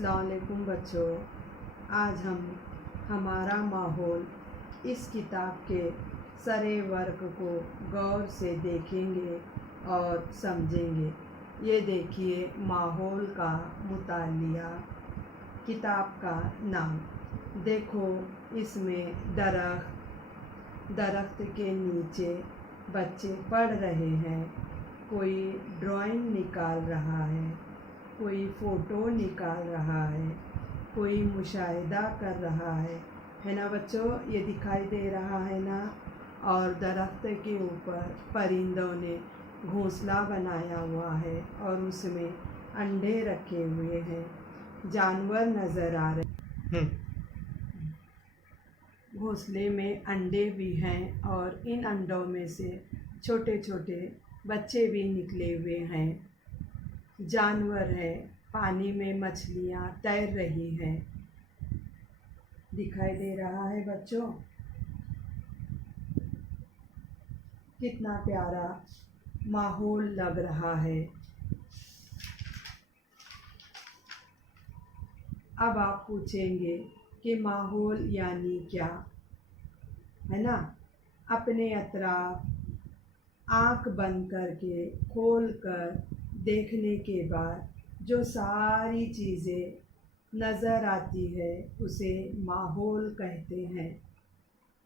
अस्सलाम वालेकुम बच्चों। आज हम हमारा माहौल इस किताब के सरे वर्क को गौर से देखेंगे और समझेंगे। ये देखिए माहौल का मुतालिया किताब का नाम। देखो इसमें दरख्त के नीचे बच्चे पढ़ रहे हैं। कोई ड्राइंग निकाल रहा है, कोई फ़ोटो निकाल रहा है, कोई मुशाहिदा कर रहा है ना बच्चों। ये दिखाई दे रहा है ना। और दरख्त के ऊपर परिंदों ने घोंसला बनाया हुआ है और उसमें अंडे रखे हुए हैं। जानवर नज़र आ रहे हैं। घोंसले में अंडे भी हैं और इन अंडों में से छोटे छोटे बच्चे भी निकले हुए हैं। जानवर है, पानी में मछलियाँ तैर रही हैं। दिखाई दे रहा है बच्चों, कितना प्यारा माहौल लग रहा है। अब आप पूछेंगे कि माहौल यानी क्या, है ना। अपने अतराफ आँख बंद करके खोल कर देखने के बाद जो सारी चीज़ें नज़र आती है उसे माहौल कहते हैं।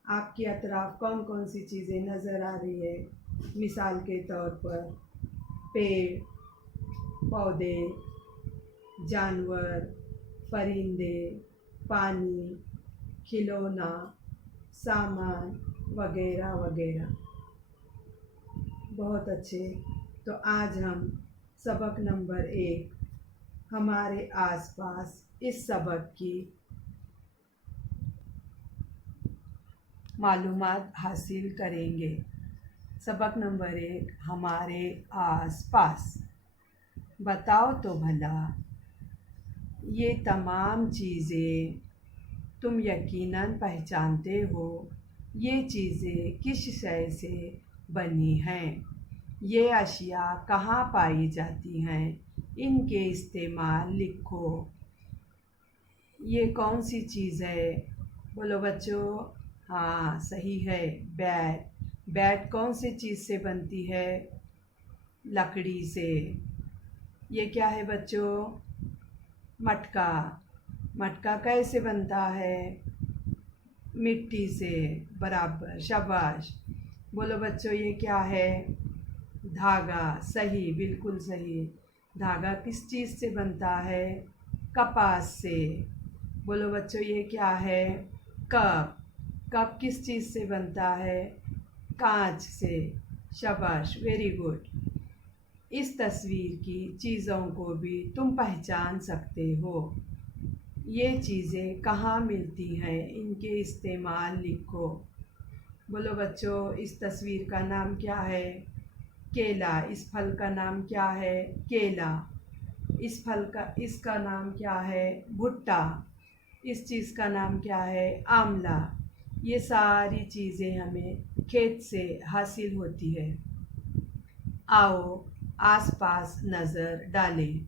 आपके अतराफ कौन कौन सी चीज़ें नज़र आ रही है? मिसाल के तौर पर पेड़ पौधे, जानवर, परिंदे, पानी, खिलौना, सामान वगैरह वगैरह। बहुत अच्छे। तो आज हम सबक नंबर 1 हमारे आसपास इस सबक की मालूमात हासिल करेंगे। सबक नंबर 1 हमारे आसपास। बताओ तो भला ये तमाम चीज़ें तुम यकीनन पहचानते हो, ये चीज़ें किस शय से बनी हैं? ये अशिया कहाँ पाई जाती हैं? इनके इस्तेमाल लिखो। ये कौन सी चीज़ है? बोलो बच्चों। हाँ सही है, बैट। बैट कौन सी चीज़ से बनती है? लकड़ी से। ये क्या है बच्चों? मटका। मटका कैसे बनता है? मिट्टी से। बराबर, शाबाश। बोलो बच्चों ये क्या है? धागा। सही, बिल्कुल सही। धागा किस चीज़ से बनता है? कपास से। बोलो बच्चों ये क्या है? कप। कप किस चीज़ से बनता है? कांच से। शाबाश, वेरी गुड। इस तस्वीर की चीज़ों को भी तुम पहचान सकते हो। ये चीज़ें कहाँ मिलती हैं? इनके इस्तेमाल लिखो। बोलो बच्चों इस तस्वीर का नाम क्या है? केला। इस फल का नाम क्या है? केला। इसका नाम क्या है? भुट्टा। इस चीज़ का नाम क्या है? आंवला। ये सारी चीज़ें हमें खेत से हासिल होती है। आओ आसपास नज़र डालें।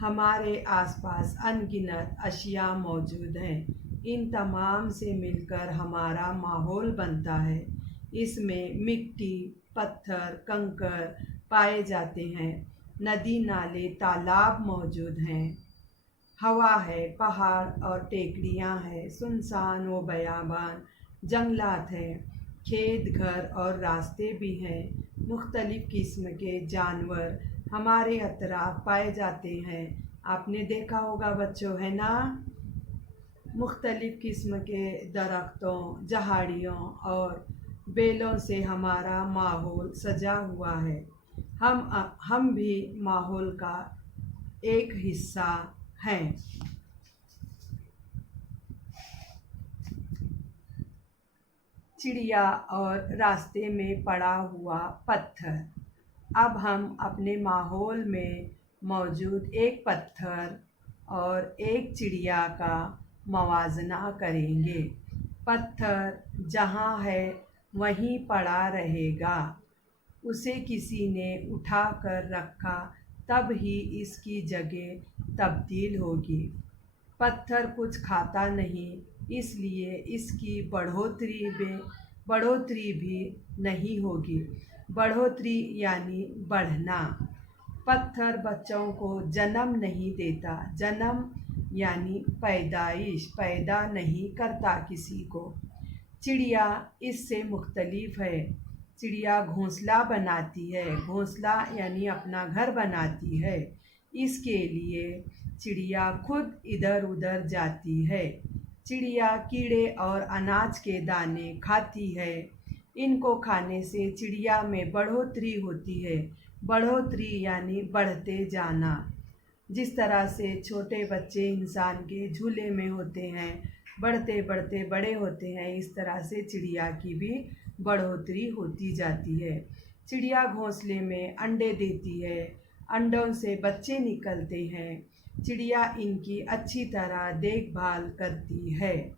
हमारे आसपास अनगिनत अशिया मौजूद हैं। इन तमाम से मिलकर हमारा माहौल बनता है। इसमें मिट्टी, पत्थर, कंकड़ पाए जाते हैं। नदी, नाले, तालाब मौजूद हैं। हवा है, पहाड़ और टेकड़ियाँ हैं। सुनसान व बयाबान जंगलात हैं। खेत, घर और रास्ते भी हैं। मुख्तलिफ़ किस्म के जानवर हमारे अतराफ पाए जाते हैं। आपने देखा होगा बच्चों, है ना। मुख्तलिफ़ किस्म के दरख्तों, झाड़ियों और बेलों से हमारा माहौल सजा हुआ है। हम भी माहौल का एक हिस्सा हैं। चिड़िया और रास्ते में पड़ा हुआ पत्थर। अब हम अपने माहौल में मौजूद एक पत्थर और एक चिड़िया का मवाजना करेंगे। पत्थर जहाँ है वहीं पड़ा रहेगा, उसे किसी ने उठा कर रखा तब ही इसकी जगह तब्दील होगी। पत्थर कुछ खाता नहीं, इसलिए इसकी बढ़ोतरी भी नहीं होगी। बढ़ोतरी यानी बढ़ना। पत्थर बच्चों को जन्म नहीं देता। जन्म यानी पैदाइश, पैदा नहीं करता किसी को। चिड़िया इससे मुख्तलिफ है। चिड़िया घोंसला बनाती है। घोंसला यानी अपना घर बनाती है। इसके लिए चिड़िया खुद इधर उधर जाती है। चिड़िया कीड़े और अनाज के दाने खाती है। इनको खाने से चिड़िया में बढ़ोतरी होती है। बढ़ोतरी यानी बढ़ते जाना। जिस तरह से छोटे बच्चे इंसान के झूले में होते हैं, बढ़ते बढ़ते बड़े होते हैं, इस तरह से चिड़िया की भी बढ़ोतरी होती जाती है। चिड़िया घोंसले में अंडे देती है। अंडों से बच्चे निकलते हैं। चिड़िया इनकी अच्छी तरह देखभाल करती है।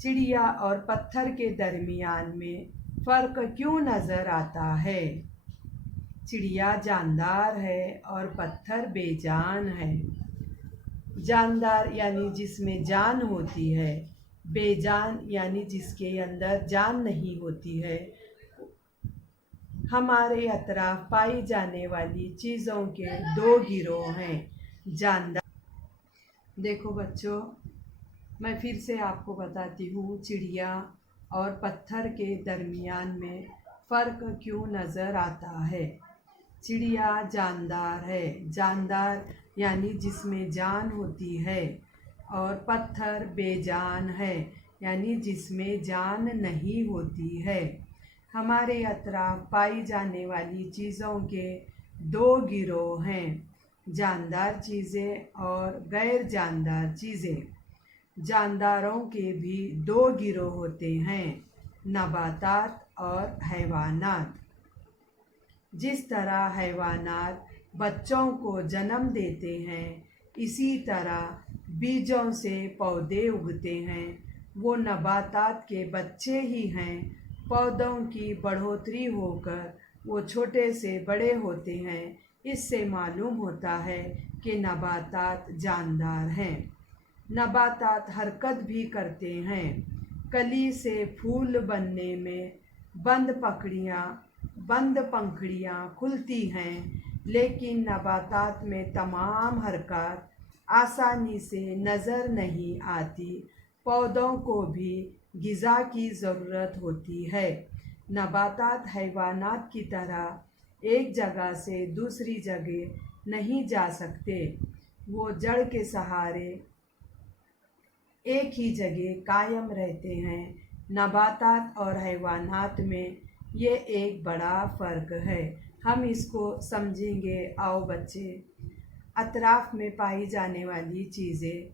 चिड़िया और पत्थर के दरमियान में फ़र्क क्यों नज़र आता है? चिड़िया जानदार है और पत्थर बेजान है। जानदार यानी जिसमें जान होती है, बेजान यानी जिसके अंदर जान नहीं होती है। हमारे अतराफ पाई जाने वाली चीज़ों के दो गिरोह हैं, जानदार। देखो बच्चों, मैं फिर से आपको बताती हूँ, चिड़िया और पत्थर के दरमियान में फ़र्क क्यों नज़र आता है। चिड़िया जानदार है। जानदार यानी जिसमें जान होती है। और पत्थर बेजान है, यानी जिसमें जान नहीं होती है। हमारे अतराफ पाई जाने वाली चीज़ों के दो गिरोह हैं, जानदार चीज़ें और गैर जानदार चीज़ें। जानदारों के भी दो गिरोह होते हैं, नबातात और हैवानात। जिस तरह हैवानात बच्चों को जन्म देते हैं, इसी तरह बीजों से पौधे उगते हैं। वो नबातात के बच्चे ही हैं। पौधों की बढ़ोतरी होकर वो छोटे से बड़े होते हैं। इससे मालूम होता है कि नबातात जानदार हैं। नबातात हरकत भी करते हैं। कली से फूल बनने में बंद पंखुड़ियाँ खुलती हैं, लेकिन नबातात में तमाम हरकत आसानी से नज़र नहीं आती। पौधों को भी ग़िज़ा की ज़रूरत होती है। नबातात हैवानात की तरह एक जगह से दूसरी जगह नहीं जा सकते। वो जड़ के सहारे एक ही जगह कायम रहते हैं। नबातात और हैवानात में ये एक बड़ा फ़र्क है। हम इसको समझेंगे। आओ बच्चे, अतराफ़ में पाई जाने वाली चीज़ें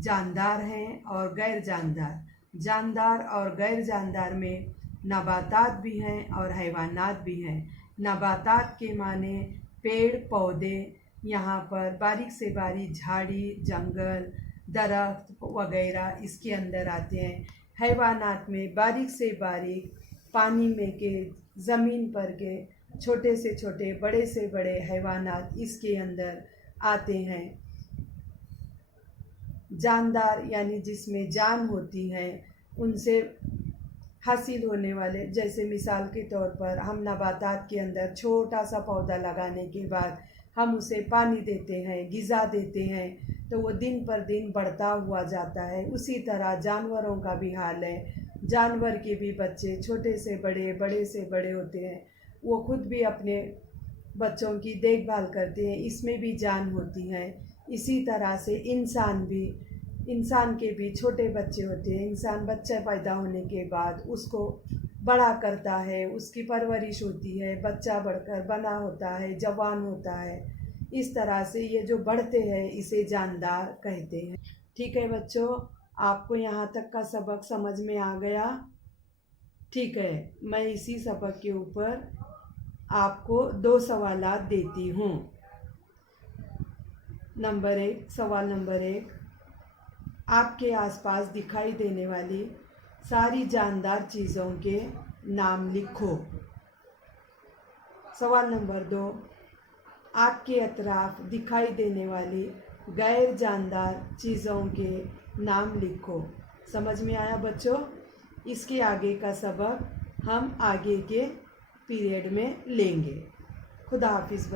जानदार हैं और गैर जानदार। जानदार और गैर जानदार में नबातात भी हैं और हैवानात भी हैं। नबातात के माने पेड़ पौधे, यहाँ पर बारीक से बारीक झाड़ी जंगल दरख्त वगैरह इसके अंदर आते हैं। हैवानात में बारीक से बारीक पानी में के ज़मीन पर के छोटे से छोटे बड़े से बड़े हैवानात इसके अंदर आते हैं। जानदार यानी जिसमें जान होती है, उनसे हासिल होने वाले, जैसे मिसाल के तौर पर हम नबातात के अंदर छोटा सा पौधा लगाने के बाद हम उसे पानी देते हैं, ग़िज़ा देते हैं, तो वो दिन पर दिन बढ़ता हुआ जाता है। उसी तरह जानवरों का भी हाल है। जानवर के भी बच्चे छोटे से बड़े, बड़े से बड़े होते हैं। वो खुद भी अपने बच्चों की देखभाल करते हैं, इसमें भी जान होती है। इसी तरह से इंसान के भी छोटे बच्चे होते हैं। इंसान बच्चा पैदा होने के बाद उसको बड़ा करता है, उसकी परवरिश होती है, बच्चा बढ़कर बड़ा होता है, जवान होता है। इस तरह से ये जो बढ़ते हैं इसे जानदार कहते हैं। ठीक है बच्चों, आपको यहाँ तक का सबक समझ में आ गया? ठीक है, मैं इसी सबक के ऊपर आपको दो सवालात देती हूँ। सवाल नंबर 1, आपके आसपास दिखाई देने वाली सारी जानदार चीज़ों के नाम लिखो। सवाल नंबर 2, आँख के अतराफ दिखाई देने वाली गैर जानदार चीज़ों के नाम लिखो। समझ में आया बच्चों? इसके आगे का सबक हम आगे के पीरियड में लेंगे। खुदा हाफिज़।